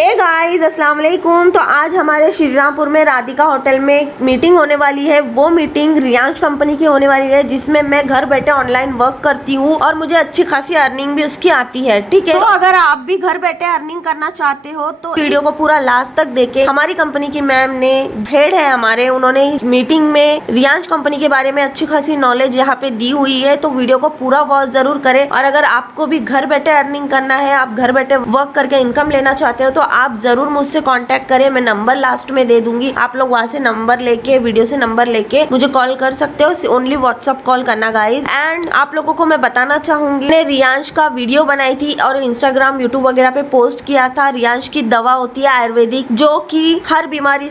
Hey guys अस्सलाम वालेकुम। तो आज हमारे श्रीरामपुर में राधिका होटल में मीटिंग होने वाली है। वो मीटिंग रियांश कंपनी की होने वाली है, जिसमें मैं घर बैठे ऑनलाइन वर्क करती हूँ और मुझे अच्छी खासी अर्निंग भी उसकी आती है। ठीक है, तो अगर आप भी घर बैठे अर्निंग करना चाहते हो तो वीडियो को पूरा लास्ट तक देखे। हमारी कंपनी की मैम ने, हेड है हमारे, उन्होंने मीटिंग में रियांश कंपनी के बारे में अच्छी खासी नॉलेज यहाँ पे दी हुई है, तो वीडियो को पूरा वॉच जरूर करें। और अगर आपको भी घर बैठे अर्निंग करना है, आप घर बैठे वर्क करके इनकम लेना चाहते हो, तो आप जरूर मुझसे कांटेक्ट करें। मैं नंबर लास्ट में दे दूंगी, आप लोग वहां से नंबर लेके, वीडियो से नंबर लेके मुझे कॉल कर सकते हो। ओनली व्हाट्सअप कॉल करना गाइस। एंड आप लोगों को मैं बताना चाहूंगी, मैंने रियांश का वीडियो बनाई थी और इंस्टाग्राम, यूट्यूब वगैरह पे पोस्ट किया था। रियांश की दवा होती है आयुर्वेदिक, जो कि हर बीमारी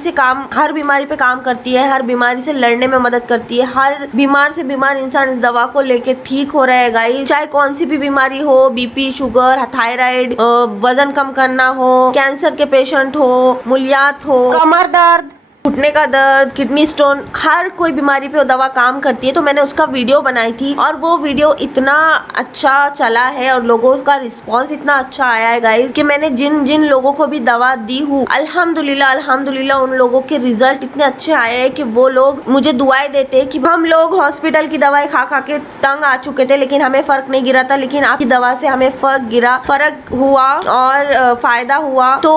पे काम करती है, हर बीमारी से लड़ने में मदद करती है। हर बीमार से बीमार इंसान इस दवा को लेके ठीक हो रहा है गाइस। चाहे कौन सी भी बीमारी हो, बीपी, शुगर, थायराइड, वजन कम करना हो, कैंसर के पेशेंट हो, मूलियात हो, कमर दर्द, घुटने का दर्द, किडनी स्टोन, हर कोई बीमारी पे वो दवा काम करती है। तो मैंने उसका वीडियो बनाई थी और वो वीडियो इतना अच्छा चला है और लोगों का रिस्पांस इतना अच्छा आया है गाइस, कि मैंने जिन जिन लोगों को भी दवा दी हूँ, अल्हम्दुलिल्लाह उन लोगों के रिजल्ट इतने अच्छे आए हैं कि वो लोग मुझे दुआएं देते हैं कि हम लोग हॉस्पिटल की दवाएं खा खा के तंग आ चुके थे, लेकिन हमें फर्क नहीं गिरा था, लेकिन आपकी दवा से हमें फर्क हुआ और फायदा हुआ। तो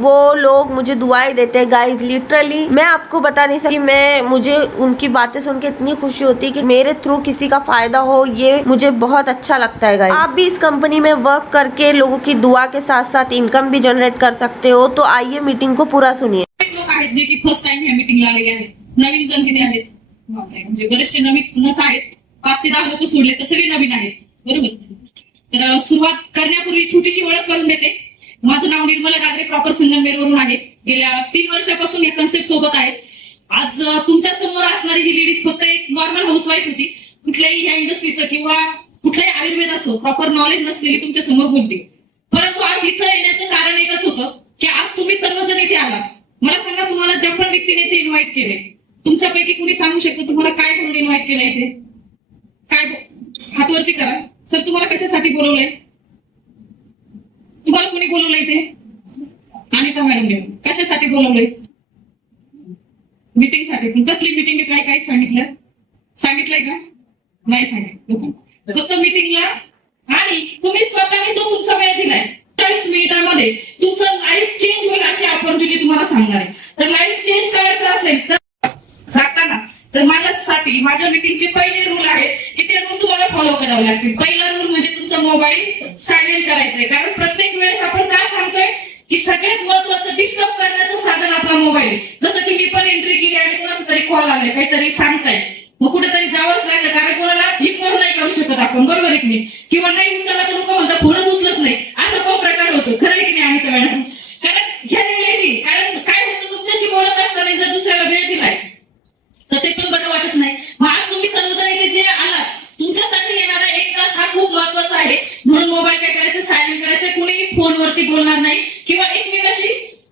वो लोग मुझे दुआएं देते हैं गाइस। लिटरली मैं आपको बता नहीं सकती, मुझे उनकी बातें सुन के इतनी खुशी होती है कि मेरे थ्रू किसी का फायदा हो, ये मुझे बहुत अच्छा लगता है गाइस। आप भी इस कंपनी में वर्क करके लोगों की दुआ के साथ साथ इनकम भी जनरेट कर सकते हो। तो आइए मीटिंग को पूरा सुनिए। लोक आहेत जे की फर्स्ट टाइम ह्या मीटिंगला आलेले आहेत, नवीन जण किती आहेत, म्हणजे बरेचसे नवीनच आहेत, 5 ते 10 लोक सोडले तर सगळे नवीन आहेत, बरोबर। तर सुरुवात करण्यापूर्वी छोटीशी ओळख करून देते। माझं नाव निर्मला गागरे, प्रॉपर संगमनेरवरून आहे। गेल्या 3 वर्षापासून या कन्सेप्ट सोबत आहे। आज तुमच्या समोर असणारी ही लेडीज फक्त एक नॉर्मल हाऊसवाईफ होती, कुठल्याही ह्या इंडस्ट्रीचं किंवा कुठल्याही आयुर्वेदाचं प्रॉपर नॉलेज नसलेली तुमच्या समोर बोलते। परंतु आज इथं येण्याचं कारण एकच होतं की आज तुम्ही सर्वजण इथे आलात। मला सांगा, तुम्हाला ज्या पण व्यक्तीने इथे इन्व्हाइट केले, तुमच्यापैकी कुणी सांगू शकतो तुम्हाला काय म्हणून इन्व्हाइट केलं इथे? काय? हातवरती करा सर, तुम्हाला कशासाठी बोलवलंय? तुम्हाला कोणी बोलवलंय इथे? अनिता मॅडमने कशासाठी बोलवलंय? मीटिंगसाठी। पण कसली मीटिंग आहे, काय सांगितलंय का? नाही सांगितलं, फक्त मीटिंगला। आणि तुम्ही स्वतःने जो तुमचा वेळ दिलाय 40 मिनिटांमध्ये तुमचं लाईफ चेंज होईल अशी ऑपॉर्च्युनिटी तुम्हाला सांगणार आहे। तर लाईफ चेंज करायचं असेल तर जाताना तर माझ्यासाठी माझ्या मीटिंगचे पहिले रूल आहे की ते रूल तुम्हाला फॉलो करावे लागतील। पहिला रूल म्हणजे तुमचा मोबाईल सायलेंट करायचा आहे, कारण प्रत्येक वेळेस आपण काय सांगतोय की सगळ्यात महत्वाचं डिस्टर्ब करण्याचं साधन आपला मोबाईल। जसं की मी पण एंट्री केली आणि कोणाचा तरी कॉल आलाय, काहीतरी सांगताय, मग कुठेतरी जावंच लागलं, कारण कोणाला इग्नोर नाही करू शकत आपण, बरोबर आहे की नाही? किंवा नाही उचलला तर लोक म्हणतात फोनच उचलत नाही, असा पण प्रकार होतो। खरं आहे की नाही अनिता मॅडम? कारण ह्या रिलेटिव्ह, कारण काय होतं, तुमच्याशी बोलत असताना जर दुसऱ्याला वेळ दिलाय तर ते पण बरं वाटत नाही। मग आज तुम्ही सर्वजण इथे जे आलात, तुमच्यासाठी येणारा 1 तास हा खूप महत्वाचा आहे, म्हणून मोबाईल काय करायचं, सायलेंट करायचं, कुणी फोनवरती बोलणार नाही किंवा एकमेकाशी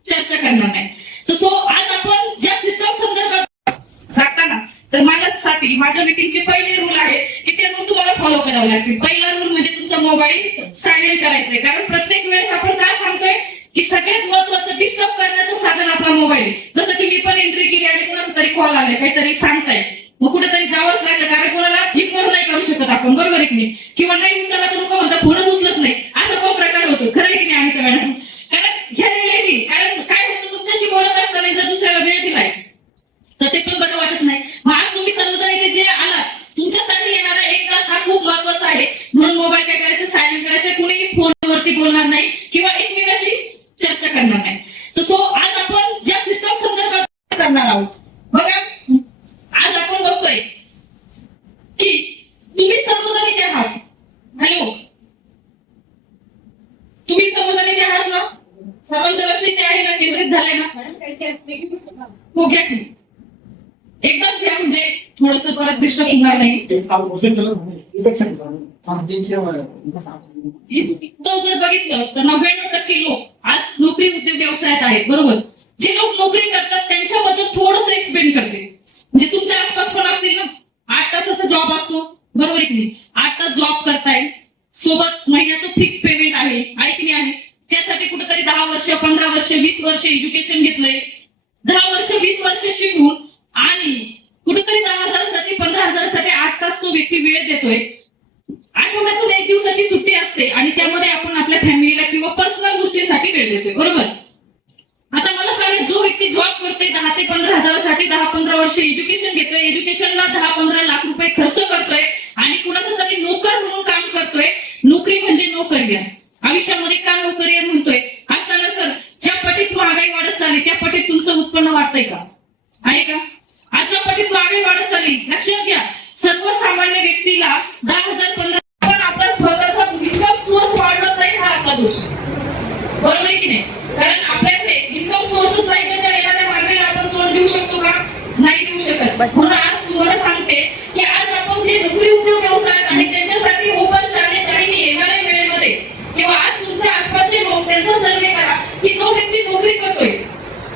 चर्चा करणार नाही। तर सो आज आपण ज्या सिस्टम संदर्भात जाताना तर माझ्यासाठी माझ्या मीटिंगचे पहिले रूल आहे की ते रूल तुम्हाला फॉलो करावे लागतील। पहिला रूल म्हणजे तुमचा मोबाईल सायलेंट करायचा आहे, कारण प्रत्येक वेळेस आपण काय सांगतोय की सगळ्यात महत्वाचं डिस्टर्ब करण्याचं साधन आपला मोबाईल। जसं की मी पण एंट्री केली आणि कोणाचा तरी कॉल आलाय, काहीतरी सांगताय, मग कुठेतरी जावंच लागलं, कारण कोणाला इग्नोर नाही करू शकत आपण, बरोबर आहे की नाही? किंवा नाही उचलला तर लोक म्हणतात फोनच उचलत नाही, असा पण प्रकार होतो। खरं आहे की नाही अनिता मॅडम? कारण ह्या रिलेटिव्ह, कारण काय होतं, तुमच्याशी बोलत असताना जर दुसऱ्याला वेळ दिलाय तर ते पण बरं वाटत नाही। मग आज तुम्ही सर्वजण इथे जे आलात, तुमच्यासाठी येणारा 1 तास हा खूप महत्वाचा आहे, म्हणून मोबाईल काय करायचं, सायलेंट करायचं, कुणी फोनवरती बोलणार नाही किंवा एकमेकाशी चर्चा करणार नाही। तर सो आज आपण ज्या सिस्टम संदर्भात करणार आहोत, बघा आज आपण बघतोय की तुम्ही सर्वजण इथे आहात। हॅलो, तुम्ही सर्वजण इथे आहात ना? सर्वांचं लक्ष इथे आहे ना? केंद्रित झालंय ना? हो, घ्या की एकदाच घ्या, म्हणजे थोडस परत डिस्टर्ब होणार नाही। तो जर बघितलं तर 99% लोक आज नोकरी उद्योग व्यवसायात आहेत, बरोबर। जे लोक नोकरी करतात त्यांच्याबद्दल थोडस एक्सप्लेन करते। म्हणजे तुमच्या आसपास पण असतील ना, 8 तासाचा जॉब असतो, बरोबर आहे की नाही? 8 तास जॉब करताय, सोबत महिन्याचं फिक्स पेमेंट आहे की नाही आहे? त्यासाठी कुठेतरी 10 वर्ष 15 वर्ष 20 वर्ष एज्युकेशन घेतलंय, 10 वर्ष 20 वर्ष शिकून आणि कुठेतरी 10,000 साठी 15,000 साठी 8 तास तो व्यक्ती वेळ देतोय. आठवड्यातून 1 दिवसाची सुट्टी असते आणि त्यामध्ये आपण आपल्या फॅमिलीला किंवा पर्सनल गोष्टींसाठी वेळ देतोय, बरोबर. आता मला सांगा, जो व्यक्ती जॉब करतोय 10 ते 15,000 साठी 10-15 वर्ष एज्युकेशन घेतोय, एज्युकेशनला 10-15 लाख रुपये खर्च करतोय आणि कुणाचं तरी नोकर म्हणून काम करतोय. नोकरी म्हणजे नो करिअर. आयुष्यामध्ये का नो करिअर म्हणतोय? आज सांगा सर, ज्या पटीत महागाई वाढत चालली त्या पटीत तुमचं उत्पन्न वाढतंय का? आहे का? आज ज्या पटीत महागाई वाढत चालली, लक्षात घ्या, सर्वसामान्य व्यक्तीला 10,000-15,000 पण आपला स्वतःचा इन्कम सोर्स वाढवत नाही, हा आपला दोष आहे, बरोबर आहे की नाही? कारण आपल्याकडे इन्कम सोर्सच नाही तर त्या येणाऱ्या महागाईला आपण तोंड देऊ शकतो का? नाही देऊ शकत. म्हणून आज तुम्हाला सांगते की आज आपण जे नोकरी उद्योग व्यवसाय आणि त्यांच्यासाठी ओपन चॅलेंज आहे की येणाऱ्या वेळेमध्ये किंवा आज तुमच्या आसपासचे लोक त्यांचा सर्वे करा की जो व्यक्ती नोकरी करतोय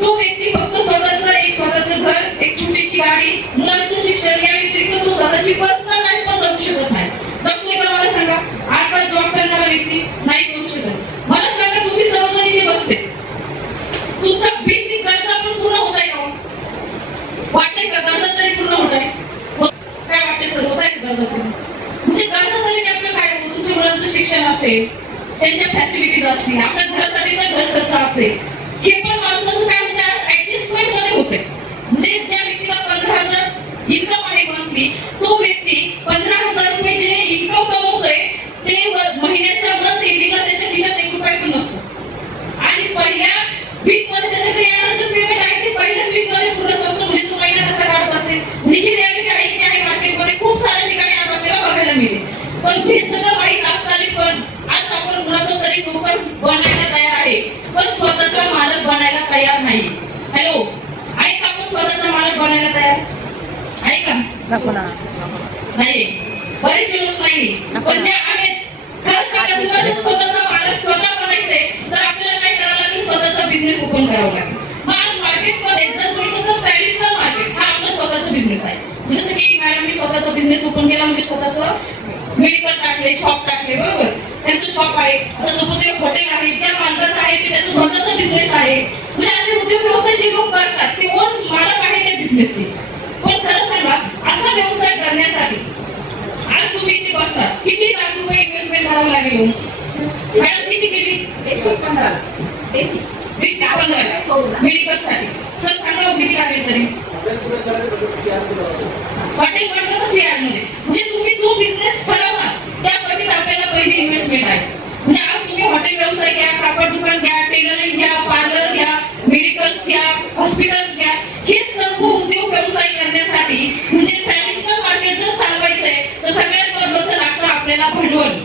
तो व्यक्ती फक्त स्वतःचं घर, एक छोटीशी गाडी, मुलांचं शिक्षण या व्यतिरिक्त तो स्वतःची पर्सनल लाईफ पण जगू शकत नाही. जगतोय का मला सांगा? 8 तास जॉब करणारा व्यक्ती नाही करू शकत. मला सांगा, तुम्ही सर्वजण इथे बसते, तुमचा बेसिक गरजा पण पूर्ण होत आहे का? वाटतंय का गरजा तरी पूर्ण होत आहे? काय वाटते सर, होत आहे का गरजा पूर्ण? म्हणजे गरजा तरी नेमकं काय हो? तुमच्या मुलांचं शिक्षण असेल, त्यांच्या फॅसिलिटीज असतील, आपल्या घरासाठीचा घर खर्च असेल, हे पण माणसाचं काय म्हणजे आज ऍडजस्टमेंट मध्ये होते. म्हणजे ज्या व्यक्तीला 15,000 इन्कम आहे मंथली, तो व्यक्ती 15,000 रुपये जे इन्कम कमवतोय ते महिन्याच्या मंथ एंडिंगला त्याच्या खिशात 1 रुपया पण नसतो आणि पहिल्या वीक मध्ये त्याच्याकडे येणारं जे पेमेंट आहे ते पहिल्याच वीक मध्ये पूर्ण संपतं. म्हणजे तो महिना कसा काढत असेल? म्हणजे ही रियालिटी आहे की आहे मार्केटमध्ये खूप साऱ्या ठिकाणी आज आपल्याला बघायला मिळते. पण हे सगळं माहीत असताना पण आज आपण कुणाचं तरी नोकर बनायला तयार आहे पण स्वतःचा मालक बनायला तयार नाही. हॅलो, आहे का आपण स्वतःचा मालक बनायला तयार? आहे का? नाही, बरेचसे लोक नाही. पण जे आहेत, खरं सांगा, तुम्हाला स्वतःचा मालक स्वतः बनायचंय तर आपल्याला काय करावं लागेल? स्वतःचा बिझनेस ओपन करावा लागेल. मग आज मार्केटमध्ये जर बघितलं तर ट्रॅडिशनल मार्केट हा आपला स्वतःचा बिझनेस आहे. जसं की मॅडम मी स्वतःचा बिझनेस ओपन केला, म्हणजे स्वतःचं मेडिकल टाकले, शॉप टाकले, बरोबर. त्यांचं शॉप आहे. आता सपोज एक हॉटेल आहे, ज्या मालकाचं आहे ते त्याचा स्वतःचा बिझनेस आहे. म्हणजे असे उद्योग व्यवसाय जे लोक करतात ते कोण मालक आहे त्या बिझनेसचे. पण खरं सांगा, असा व्यवसाय करण्यासाठी आज तुम्ही इथे बसता, किती लाख रुपये इन्व्हेस्टमेंट करावं लागेल? मॅडम किती केली? 15 मेडिकल साठी. सर सांगा किती लागेल तरी? हॉटेल म्हटलं तर सीआर मध्ये. म्हणजे तुम्ही जो बिझनेस ठरवणार त्या पटीत आपल्याला पहिली इन्व्हेस्टमेंट आहे. म्हणजे आज तुम्ही हॉटेल व्यवसाय घ्या, कापड दुकान घ्या, टेलरिंग घ्या, पार्लर घ्या, मेडिकल्स घ्या, हॉस्पिटल्स घ्या, हे सर्व उद्योग व्यवसाय करण्यासाठी म्हणजे ट्रॅडिशनल मार्केट जर चालवायचंय तर सगळ्यात महत्वाचं लागतं आपल्याला भांडवल.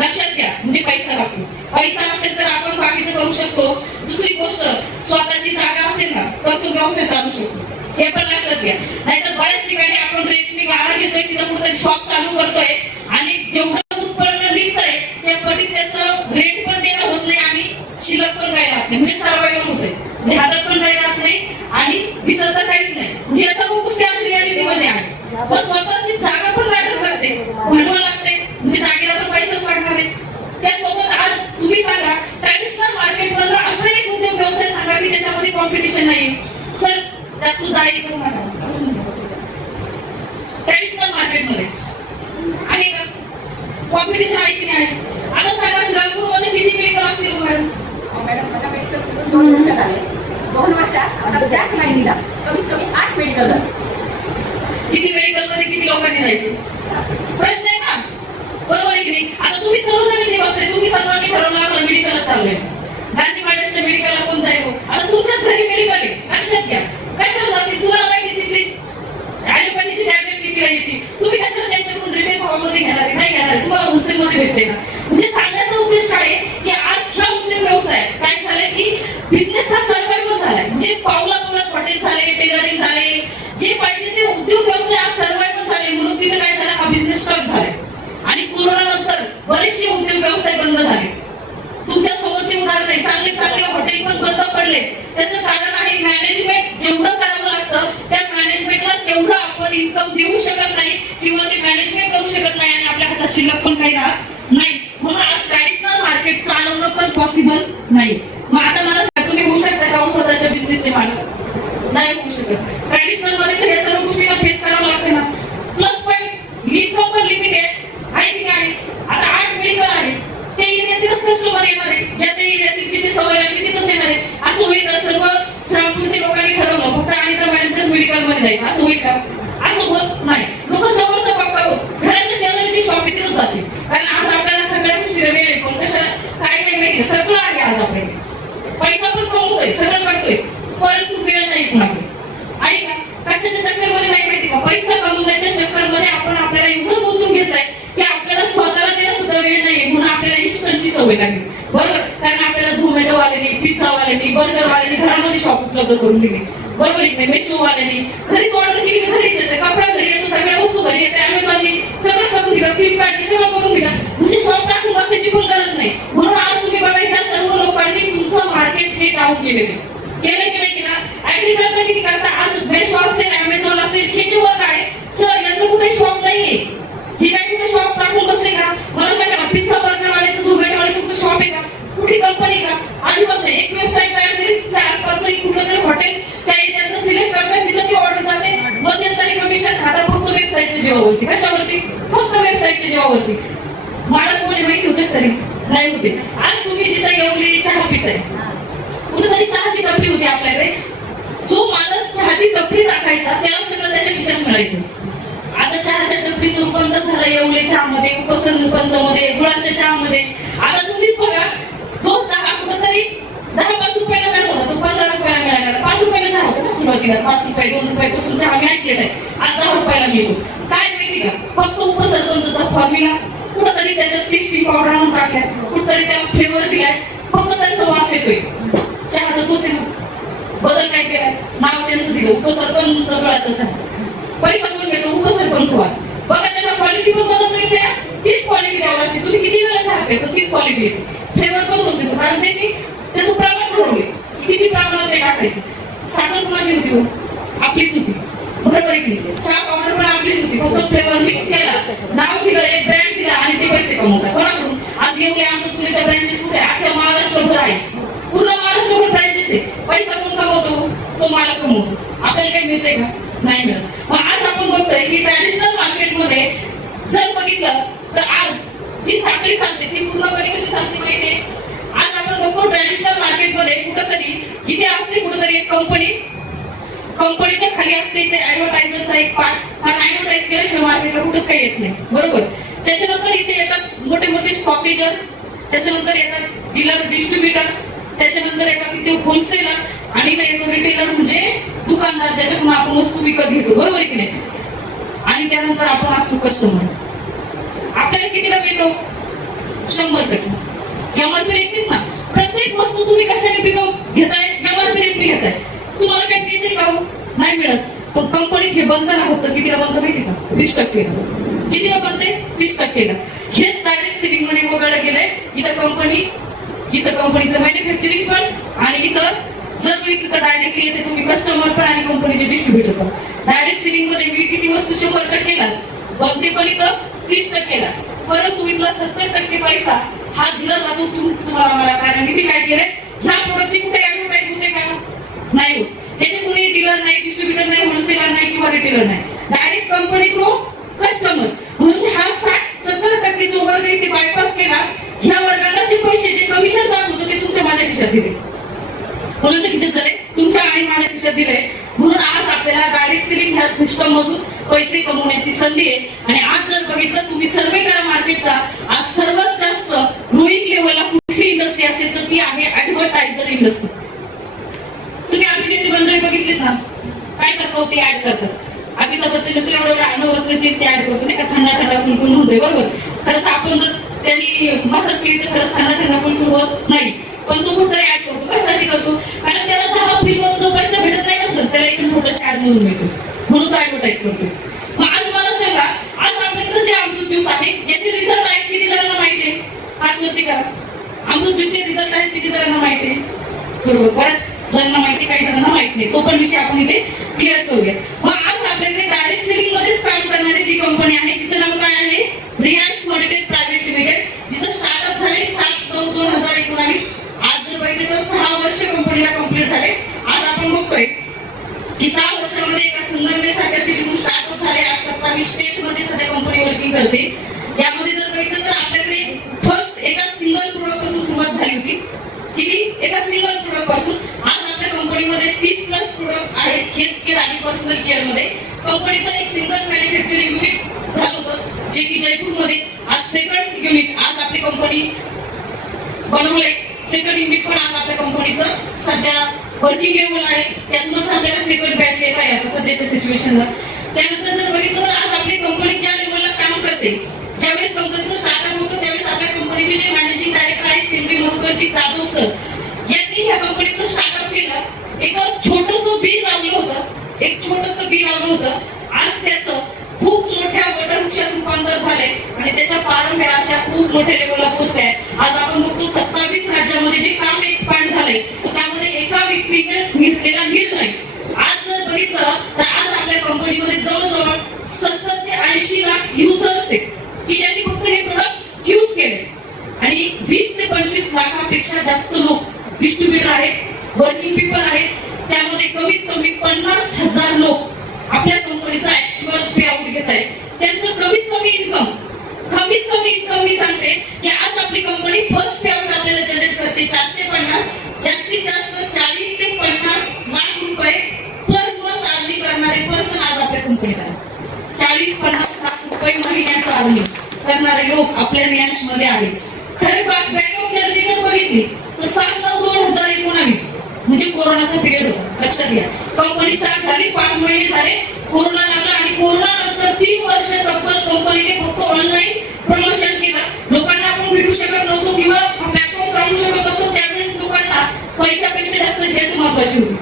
लक्षात घ्या, म्हणजे पैसा लागतो. पैसा असेल तर आपण बाकीचं करू शकतो. दुसरी गोष्ट, स्वतःची जागा असेल ना तर तो व्यवसाय चालू शकतो, हे पण लक्षात घ्या. नाहीतर बऱ्याच ठिकाणी आपण रेटने गाळा घेतोय, तिथं कुठेतरी शॉप चालू करतोय आणि जेवढं उत्पन्न निघतंय त्या पटीत त्याचं रेट पण देणं होत नाही आणि शिल्लक पण काही राहत नाही. म्हणजे सर्वायवल होतंय, म्हणजे हातात पण काही राहत नाही आणि दिसत तर काहीच नाही. म्हणजे या सर्व गोष्टी आपल्या रियालिटीमध्ये आहेत. पण स्वतःची जागा पण मॅटर करते, भांडवल लागते, म्हणजे जागेला पण पैसाच लागणार आहे. त्यासोबत आज तुम्ही सांगा, ट्रॅडिशनल मार्केट मधला असा एक उद्योग व्यवसाय सांगा की त्याच्यामध्ये कॉम्पिटिशन नाहीये. सर जास्त जाहीर करू नका, ट्रॅडिशनल मार्केटमध्ये आहे का कॉम्पिटिशन आहे की नाही? आता सांगा, श्रीरामपूरमध्ये किती मेडिकल असतील मॅडम? मॅडम माझा मेडिकल 2 वर्षात आले. 2 वर्षात आता त्याच लाईनीला कमीत कमी 8 मेडिकल झाले. किती मेडिकल मध्ये किती लोकांनी जायचे? प्रश्न आहे ना, बरोबर आहे की नाही? आता तुम्ही सर्वजण इथे बसले, तुम्ही सर्वांनी ठरवलं आम्हाला मेडिकलला चालवायचं. गांधी मॅडमच्या मेडिकलला कोण जाईल? आता तुमच्याच घरी मेडिकल आहे, लक्षात घ्या. कशाला जातील? तुम्हाला माहिती तिथली ॲलोपॅथीची टॅबलेट कितीला येते? तुम्ही कशाला त्यांच्याकडून रिटेल भावामध्ये घेणार आहे? नाही घेणार आहे, तुम्हाला होलसेल मध्ये भेटते ना. म्हणजे सांगण्याचा उद्देश काय आहे की आज ह्या उद्योग व्यवसाय काय झालंय की बिझनेस हा सर्वायवल झालाय. म्हणजे पावला पावलात हॉटेल झाले, टेलरिंग झाले, जे पाहिजे ते उद्योग व्यवसाय आज सर्वायवल झाले. म्हणून तिथे काय झालं, हा बिझनेस स्टॉप झालाय. आणि कोरोना नंतर बरेचसे उद्योग व्यवसाय बंद झाले. तुमच्या समोरचे उदाहरण आहे, चांगले चांगले हॉटेल पण बंद पडले. त्याचं कारण आहे मॅनेजमेंट. जेवढं करावं लागतं त्या मॅनेजमेंटला तेवढं आपण इन्कम देऊ शकत नाही किंवा ते मॅनेजमेंट करू शकत नाही आणि आपल्या हातात शिल्लक पण काही राहत नाही. म्हणून आज ट्रॅडिशनल मार्केट चालवणं पण पॉसिबल नाही. मग आता मला सांगा, तुम्ही होऊ शकता का स्वतःच्या बिझनेसचे मालक? नाही होऊ शकत. ट्रॅडिशनल मध्ये तर या सर्व गोष्टीला फेस करावं लागते ना. प्लस पॉईंट इन्कम पण लिमिटेड आहे की नाही. आता 8 मेडिकल आहे, ते एरियातीलच कस्टमर येणार आहे, ज्या त्या एरियातील जिथे सवय लागली तिथंच येणार आहे. असं होईल का सर्व श्रामपूरच्या लोकांनी ठरवलं फक्त अनिता मॅडमच्याच मेडिकल मध्ये जायचं, असं होईल का? असं होत नाही. लोक जवळचं बघतात, घराच्या शेजारीची शॉप आहे तिथं जाते. कारण आज आपल्याला सगळ्या गोष्टीला वेळ आहे, पण कशा काय नाही माहिती, सगळं आहे आज आपल्याकडे. पैसा पण कमवतोय, सगळं करतोय, परंतु वेळ नाही कुणाकडे. आहे का? कशाच्या चक्करमध्ये नाही माहिती का, पैसा कमवण्याच्या चक्करमध्ये आपण आपल्याला एवढं गुंतून घेतलंय की आपल्याला स्वतःला देणं सुद्धा वेळ नाहीये. म्हणून आपल्याला इन्स्टंटची सवय लागली, बरोबर. कारण आपल्याला झोमॅटो वाल्यानी, पिझ्झा वाल्यानी, बर्गर वाल्यानी घरामध्ये शॉप उपलब्ध करून दिली, बरोबर. इथे मेशो वाल्यानी घरीच ऑर्डर केली की घरीच येते, कपडा घरी येतो, सगळ्या वस्तू घरी येते. अमेझॉननी सगळं करून दिलं, फ्लिपकार्टने सगळं करून दिलं. म्हणजे शॉप टाकून बसायची पण गरज नाही. म्हणून आज तुम्ही बघा, ह्या सर्व लोकांनी तुमचं मार्केट हे डाऊन केलेलं केलं की नाही केलं. ऍग्री करता किती करता. आज मेशो असेल, अमेझॉन असेल, हे जे वर्ग आहे सर, यांचं कुठे शॉप नाहीये. हे काय कुठे शॉप टाकून बसले का? मला सांगा ना, पिझ्झा बर्गर वाल्याचं, झोमॅटो वाल्याचं कुठे शॉप आहे का? कुठली कंपनी का? अजिबात नाही. एक वेबसाईट तयार केली, तिथल्या आसपासचं कुठलं तरी हॉटेल त्या एरियातलं सिलेक्ट करतात, तिथं ती ऑर्डर जाते. मध्यंतरी कमिशन खाता फक्त वेबसाईटच्या जीवावरती. कशावरती? फक्त वेबसाईटच्या जीवावरती. मालक कोणी माहिती होते तरी नाही होते. आज तुम्ही जिथं येवली चहा पिताय, कुठेतरी चहाची टपरी होती आपल्याकडे, जो मालक चहाची टपरी टाकायचा त्याला सगळं त्याच्या खिशात मिळायचं. आता चहाच्या टपरीचं रूपांतर झालं येवले चहामध्ये, उपसन पंचमध्ये, गुळाच्या चहामध्ये. आता तुम्हीच बघा, जो चहा कुठेतरी 10-5 रुपयाला मिळत होता, तो 15 रुपयाला मिळाला. 5 रुपयाला चहा होता ना सुरुवातीला, 5 रुपये 2 रुपयापासून चहा मी ऐकलेला आहे. आज 10 रुपयाला मिळतो. काय माहिती का? फक्त उपसरपंचचा फॉर्म्युला, कुठेतरी त्याच्यात टेस्टिंग पावडर आणून टाकल्या, कुठेतरी त्याला फ्लेवर दिलाय, फक्त त्यांचा वास येतोय. चहा तर तोच आहे ना. बदल काय केलाय? नाव त्यांचं दिलं, उपसरपंच गुळाचा चहा. पैसा कोण घेतो? उपसरपंच वाला. बघा, त्यांना क्वालिटी पण बदलता येते, तीच क्वालिटी द्यावी लागते. तुम्ही किती वेळा चहा प्या, पण तीच क्वालिटी येते. फ्लेवर पण तोच येतो, कारण त्यांनी त्याचं प्रमाण ठरवले किती प्रमाणात ते टाकायचं. साखर कोणाची होती हो? आपलीच होती, बरोबर आहे की नाही. चहा पावडर पण आपलीच होती, फक्त फ्लेवर मिक्स केला, नाव दिलं, एक ब्रँड दिला आणि ते पैसे कमवतात. कोणाकडून? आज एवढे अमृततुल्यच्या ब्रँचेस कुठे? अख्ख्या महाराष्ट्रभर आहे, पूर्ण महाराष्ट्रभर ब्रँचेस आहे. पैसा कोण कमवतो? तो मालक कमवतो. आपल्याला काही मिळतंय का? नाही मिळत. मग आज आपण बघतोय की ट्रॅडिशनल मार्केटमध्ये जर बघितलं तर आज जी साखळी चालते ती पूर्णपणे कशी चालते माहितीये. आज आपण बघतो ट्रॅडिशनल मार्केटमध्ये कुठंतरी इथे असते, कुठंतरी एक कंपनीच्या खाली असते इथे ऍडव्हर्टायझरचा एक पार्ट. हा ऍडव्हर्टाइज केल्याशिवाय मार्केटला कुठंच काही येत नाही, बरोबर. त्याच्यानंतर इथे येतात मोठे मोठे स्टॉकेजर, त्याच्यानंतर येतात डीलर, डिस्ट्रीब्युटर, त्याच्यानंतर येतात इथे होलसेलर आणि इथे येतो रिटेलर, म्हणजे दुकानदार, ज्याच्याकडून आपण वस्तू विकत घेतो, बरोबर की नाही. आणि त्यानंतर आपण असतो कस्टमर. आपल्याला कितीला मिळतो? 100%. एमआरपी रेटनीच ना. प्रत्येक वस्तू तुम्ही कशाने पिकअप घेताय? एमआरपी रेटने घेताय. तुम्हाला काही मिळते का? नाही मिळत. पण कंपनीत हे बनतं ना, फक्त कितीला बनतं माहिती का? 30%. कितीला बनते? 30%. हेच डायरेक्ट सेलिंग मध्ये वगळलं गेलंय. इथं कंपनीचं मॅन्युफॅक्चरिंग पण आणि इथं जर बघितलं तर डायरेक्टली येते तुम्ही कस्टमर पण आणि कंपनीचे डिस्ट्रीब्युटर पण. डायरेक्ट सेलिंग मध्ये मी किती वस्तू 100% केलाच, बनते पण इथं 30%ला. परंतु इथला 70% पैसा हा दिला जातो तुम्हाला मला. कारण इथे काय केलंय, ह्या प्रोडक्टची कुठे ऍडव्हर्टाइज होते का? नाही होत. ह्याचे कुणी डीलर नाही, डिस्ट्रीब्युटर नाही, होलसेलर नाही किंवा रिटेलर नाही. Direct company through customer. म्हणून हा 60-70% जो वर्ग इथे बायपास केला, ह्या वर्गाला जे पैसे, जे कमिशन जात होतं ते तुमच्या माझ्या खिशात दिले. कोणाच्या खिशात झाले? तुमच्या आणि माझ्या खिशात दिले. म्हणून आज आपल्याला डायरेक्ट सेलिंग ह्या सिस्टम मधून पैसे कमवण्याची संधी आहे. आणि आज जर बघितलं तुम्ही सर्वे करा मार्केटचा, आज सर्वात जास्त ग्रोईंग लेवलला कुठली इंडस्ट्री असेल तर ती आहे ऍडव्हर्टायझर इंडस्ट्री. तुम्ही अभिनेत्री मंडळी बघितलीत ना, काय करतो? ते ऍड करतात. अमिताभ बच्चन तू एवढं नवरात्रीची ऍड करतो नाही का, थंडा थंडा कुलकुल म्हणतोय, बरोबर. खरंच आपण जर त्यांनी मसाज केली तर खरंच थंडा थंडा कुलकुल होत नाही. पण तो कुठतरी ऍड करतो. कशासाठी करतो? कारण त्याला 10 फिल्म मधून जो पैसा भेटत नाही नसेल, त्याला एक छोट्याशा ऍड मधून मिळतो, म्हणून तो ऍडव्हर्टाइज करतोय. मग आज मला सांगा, आज आपल्याकडे जे अमृत ज्यूस आहे याचे रिझल्ट आहेत किती जणांना माहिती आहे? हात वरती करा. अमृत ज्यूसचे रिझल्ट आहेत किती जणांना माहिती आहे? बरोबर, बऱ्याच जणांना माहिती, काही जणांना माहित नाही. तो पण विषय आपण इथे क्लिअर करूया. मग आज आपल्याकडे डायरेक्ट सेलिंग मध्येच काम करणारी जी कंपनी आहे, जिचं नाव काय आहे? रियांश मॉडिटेड प्रायव्हेट लिमिटेड, जिचं स्टार्टअप झालंय 7/9/2021 2019. आज जर बघितलं तर 6 वर्ष कंपनीला कंप्लीट झाले. आज आपण बघतोय की 6 वर्षामध्ये एका संगमनेरसारख्या सिटीतून स्टार्टअप झाले. आज 27 स्टेटमध्ये सध्या कंपनी वर्किंग करते. यामध्ये जर बघितलं तर आपल्याकडे फर्स्ट एका सिंगल प्रोडक्ट पासून सुरुवात झाली होती. किती? एका सिंगल प्रोडक्ट पासून. आज आपल्या कंपनीमध्ये 30+ प्रोडक्ट आहेत हेल्थ केअर आणि पर्सनल केअर मध्ये. कंपनीचं एक सिंगल मॅन्युफॅक्चरिंग युनिट झालं होतं जे की जयपूरमध्ये. आज सेकंड युनिट आज आपली कंपनी बनवलंय. सेकंड युनिट पण आज आपल्या कंपनीचं सध्या वर्किंग लेवल आहे. त्यातूनच आपल्याला सेकंड बॅच येत आहे आता सध्याच्या सिच्युएशनला. त्यानंतर जर बघितलं तर आज आपली कंपनी ज्या लेवलला काम करते, ज्यावेळेस कंपनीचं स्टार्टअप होतं त्यावेळेस आपल्या कंपनीचे जे मॅनेजिंग डायरेक्टर आहे सेंद्री मधुकरजी जाधव सर यांनी ह्या कंपनीचं स्टार्टअप केलं. एक छोटंसं बी लावलं होतं, एक छोटंसं बी लावलं होतं. आज त्याचं खूप मोठ्या वटवृक्षात रूपांतर झालंय आणि त्याच्या पारंब्या अशा खूप मोठ्या लेवलला पोहोचल्या आहेत. आज आपण बघतो 27 राज्यामध्ये जे काम एक्सपांड झालंय त्यामध्ये एका व्यक्तीने घेतलेला निर्णय. आज जर बघितलं तर आज आपल्या कंपनीमध्ये जवळजवळ 70 ते 80 लाख युजर्स आहेत की ज्यांनी फक्त हे प्रोडक्ट यूज केले आणि 20 ते 25 लाखापेक्षा जास्त लोक डिस्ट्रीब्युटर आहेत, वर्किंग पीपल आहेत. त्यामध्ये कमीत कमी 50,000 लोक आपल्या कंपनीचा ऍक्च्युअल पे आउट घेत आहे. त्यांचं कमीत कमी इन्कम मी सांगते की आज आपली कंपनी फर्स्ट पे आउट आपल्याला जनरेट करते 450, जास्तीत जास्त 40 ते 50 लाख रुपये पर मंथ अर्निंग करणारे पर्सन आज आपल्या कंपनीत आहेत. 40-50 लाख रुपये महिन्याचं अर्निंग करणारे लोक आपल्या रियांश मध्ये आहेत. खरे बॅकअप जर्नी जर बघितली तर 7/9/2019 म्हणजे कोरोनाचा पिरियड होता. लक्षात घ्या, कंपनी स्टार्ट झाली 5 महिने झाले, कोरोना लागला आणि कोरोना नंतर 3 वर्ष तब्बल कंपनीने फक्त ऑनलाईन प्रमोशन केलं. लोकांना आपण भेटू शकत नव्हतो किंवा प्लॅटफॉर्म सांगू शकत नव्हतो. त्यावेळेस लोकांना पैशापेक्षा जास्त हेल्थ महत्वाची होती.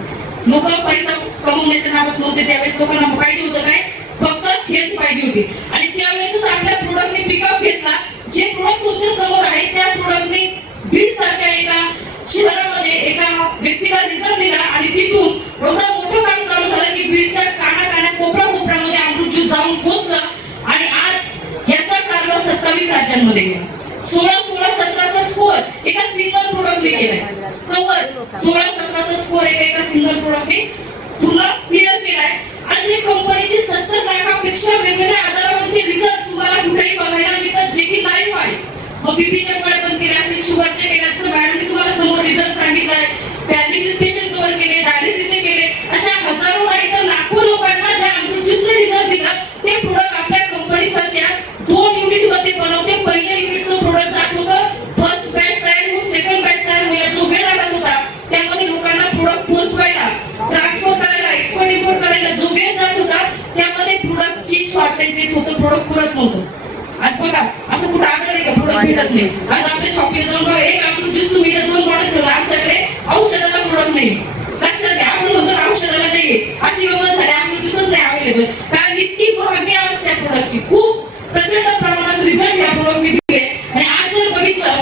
लोक पैसा कमवण्याच्या नादात नव्हते. त्यावेळेस लोकांना पाहिजे होतं काय? फक्त हेल्थ पाहिजे होती. आणि त्यावेळेस आपल्या प्रोडक्टने पिकअप घेतला. जे प्रोडक्ट तुमच्या समोर आहे त्या प्रोडक्टने बीड सारख्या एका शहरामध्ये एका व्यक्तीला रिझल्ट दिला आणि तिथून एवढं मोठं काम चालू झालं की बीडच्या कानाकाना कोपऱ्यामध्ये अमृत ज्यूस जाऊन पोहोचला आणि आज याचा कारभार 27 राज्यांमध्ये गेला. 16-17चा स्कोर एका सिंगल प्रोडक्टने केलाय. कव्हर 16-17चा स्कोर एका सिंगल प्रोडक्टने पूर्ण क्लिअर केलाय. अशी कंपनीचे 70 लाखापेक्षा वेगवेगळ्या आजारांचे रिझल्ट तुम्हाला कुठेही बघायला मिळतात जे की लाईव्ह आहे. मग बीपीच्या गोळ्या बंद केल्या असतील, शुगरचे केल्या असतील, मॅडमने तुम्हाला समोर रिझल्ट सांगितलाय. पॅरालिसिस पेशंट कव्हर केले, डायलिसिसचे केले. अशा हजारो नाही तर लाखो लोकांना ज्या अमृत ज्यूसने रिझल्ट दिला ते प्रोडक्ट आपल्या कंपनी सध्या 2 युनिट मध्ये बनवते. पहिल्या युनिटचं प्रोडक्ट जात होतं, फर्स्ट बॅच तयार होऊन सेकंड बॅच तयार व्हायला जो वेळ लागत होता त्यामध्ये लोकांना प्रोडक्ट पोहोचवायला, ट्रान्सपोर्ट करायला, एक्सपोर्ट इम्पोर्ट करायला जो वेळ जात होता त्यामध्ये प्रोडक्टची शॉर्टेज येत होतं, प्रोडक्ट पुरत नव्हतं. आज बघा असं कुठं आढळले का प्रोडक्ट भेटत नाही. आज आपल्या शॉपला जाऊन बघा, एक अमृत ज्यूस तुम्ही 2 बॉटल ठेवला, आमच्याकडे औषधाला प्रोडक्ट नाही. लक्षात घ्या, आपण म्हणतो औषधाला नाहीये, अशी गंमत झाली, अमृत ज्यूसच नाही अवेलेबल. कारण इतकी मागणी आहे त्या प्रोडक्टची, खूप प्रचंड प्रमाणात रिझल्ट या प्रोडक्टने दिले. आणि आज जर बघितलं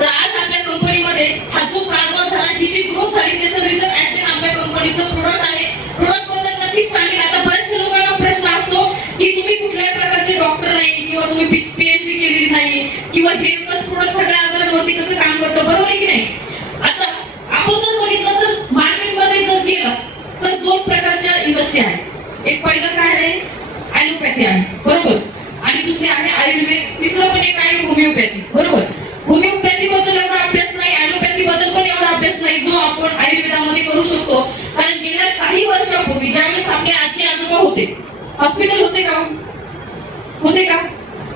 तर आज आपल्या कंपनीमध्ये हा जो कारभार झाला, ही जी ग्रोथ झाली त्याचं रिझल्ट ऍट देन आपल्या कंपनीचं प्रोडक्ट आहे. प्रोडक्ट बद्दल नक्कीच सांगेल. आता बऱ्याचशा लोकांना प्रश्न असतो की तुम्ही कुठल्याही प्रकारचे डॉक्टर नाही किंवा तुम्ही पीएचडी केलेली नाही किंवा हे एकच प्रोडक्ट सगळ्या आजारांवरती कसं काम करतं, बरोबर आहे की नाही? आता आपण जर बघितलं तर मार्केटमध्ये जर गेलं तर 2 प्रकारच्या इंडस्ट्री आहेत. एक पहिलं काय आहे? ॲलोपॅथी आहे, बरोबर, आणि दुसरी आहे आयुर्वेद. तिसरं पण एक आहे होमिओपॅथी, बरोबर. होमिओपॅथी बद्दल एवढा अभ्यास नाही, ॲलोपॅथी बद्दल पण एवढा अभ्यास नाही जो आपण आयुर्वेदामध्ये करू शकतो. कारण गेल्या काही वर्षापूर्वी ज्यावेळेस आपले आजी आजोबा होते, हॉस्पिटल होते का?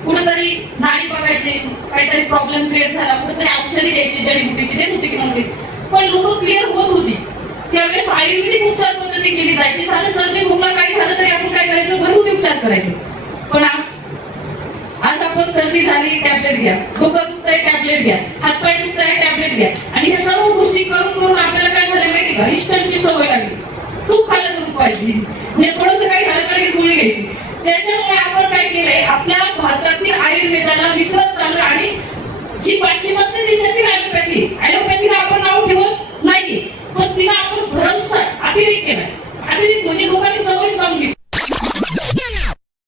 कुठेतरी नाडी बघायचे, काहीतरी प्रॉब्लेम क्रिएट झाला, कुठेतरी औषधी द्यायची, जडीबुटीची देत होती की नव्हती, पण लोक क्लिअर होत होती. त्यावेळेस आयुर्वेदिक उपचार पद्धती केली जायची. साधं सर्दी खोकला काही झालं तरी आपण काय करायचं? घरगुती उपचार करायचे. पण आज आपण सर्दी झाली टॅबलेट घ्या, डोकं दुखतंय टॅबलेट घ्या, हातपाय दुखतंय टॅबलेट घ्या. आणि ह्या सर्व गोष्टी करून आपल्याला काय झालं माहिती का? इन्स्टंटची सवय लागली. तूप खायला दूध पाहिजे, म्हणजे थोडंसं काही झालं तर गोळी घ्यायची. त्याच्यामुळे आपण काय केलंय, आपल्या भारतातील